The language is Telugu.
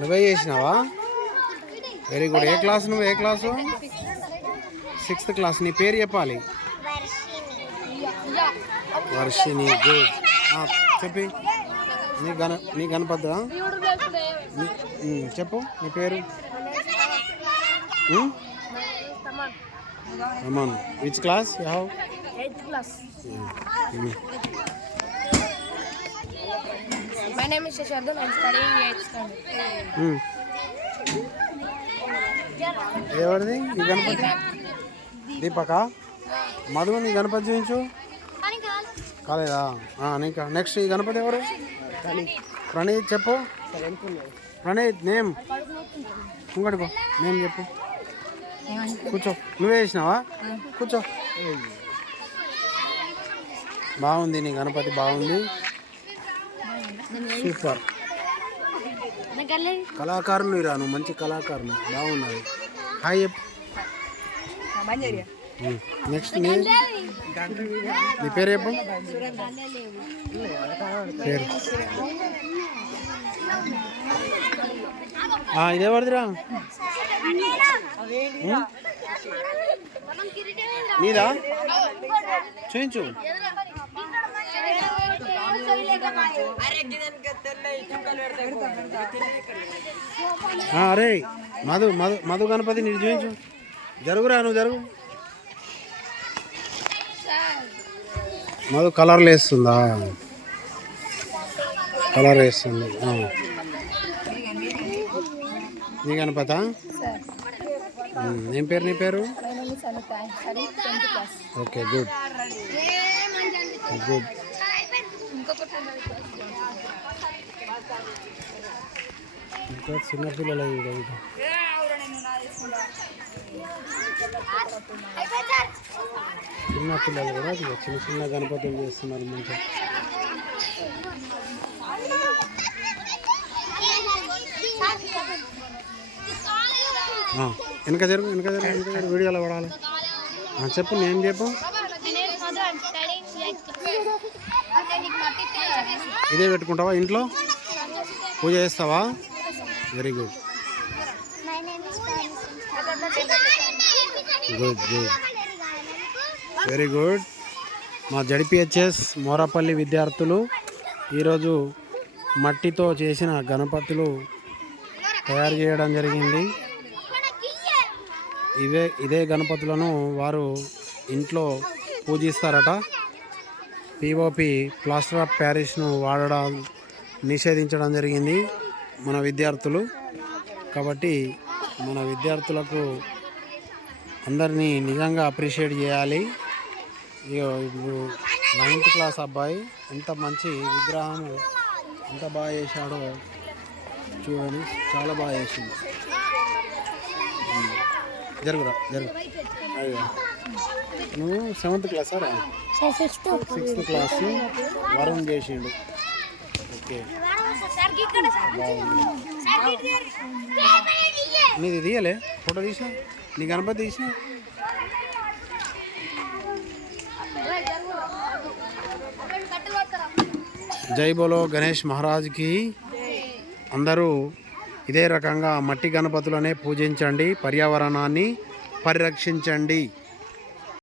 నువ్వే చేసినావా? Very good. ఏ క్లాస్ నువ్వు? ఏ క్లాసు? 6th class. నీ పేరు చెప్పాలి. వర్షిని. గుడ్. చెప్పి నీ గణపతి చెప్పు. నీ పేరు? Aman. Which class you have? 8th class. My name is Shashardhan. I'm studying 8th standard. ఎవరిది ఈ గణపతి? దీపక. మధు నీ గణపతి చూపించు. కాలేదా? నీకా. నెక్స్ట్ ఈ గణపతి ఎవరు? ప్రణీత్. చెప్పు. ప్రణీత్ నేమ్. ఇంకటికో నేమ్ చెప్పు. కూర్చో. నువ్వే వేసినావా? కూర్చో. బాగుంది నీ గణపతి, బాగుంది. సూపర్. కళాకారుని రా, నువ్వు మంచి కళాకారుని. బాగున్నది. హాయ్ చెప్పు. నెక్స్ట్ నీ పేరు చెప్పు. పేరు ఇదేవరిదిరా? నీదా? చూయించు. అరే మధు మధు మధు గణపతి నీకు చూపించు. జరుగురా, నువ్వు జరుగు. మధు కలర్లు వేస్తుందా? కలర్ వేస్తుంది. నీ గణపత? ఏం పేరు నీ పేరు? Okay, good good. ఇంకా చిన్నపిల్లలు చిన్నపిల్లలు కూడా చిన్న చిన్న గణపతులు చేస్తున్నారు మంచిగా. వెనక జరుగు, వెనక జరుగు, వెనక జరుగు. వీడియోలో పడాలి. చెప్పు. నేను చెప్పు. ఇదే పెట్టుకుంటావా ఇంట్లో? పూజ చేస్తావా? Very good. Good good, very good. మా జడ్పిహెచ్ఎస్ మోరాపల్లి విద్యార్థులు ఈరోజు మట్టితో చేసిన గణపతులు తయారు చేయడం జరిగింది. ఇదే గణపతులను వారు ఇంట్లో పూజిస్తారట. పిఓపి ప్లాస్టర్ ఆఫ్ ప్యారిస్ను వాడడం నిషేధించడం జరిగింది మన విద్యార్థులు. కాబట్టి మన విద్యార్థులకు అందరినీ నిజంగా అప్రిషియేట్ చేయాలి. ఇప్పుడు 9th క్లాస్ అబ్బాయి ఎంత మంచి విగ్రహం ఎంత బాగా చేశాడో చూడండి. చాలా బాగా చేసింది. జరుగురా, జరుగు. నువ్వు 7th క్లాసా? 6th class. వరుణ్ చేసిండు. ఓకే, నీది తీయలే? ఫోటో తీసా? నీ గణపతి తీసా? జై బోలో గణేష్ మహారాజ్కి. అందరూ ఇదే రకంగా మట్టి గణపతులనే పూజించండి, పర్యావరణాన్ని పరిరక్షించండి.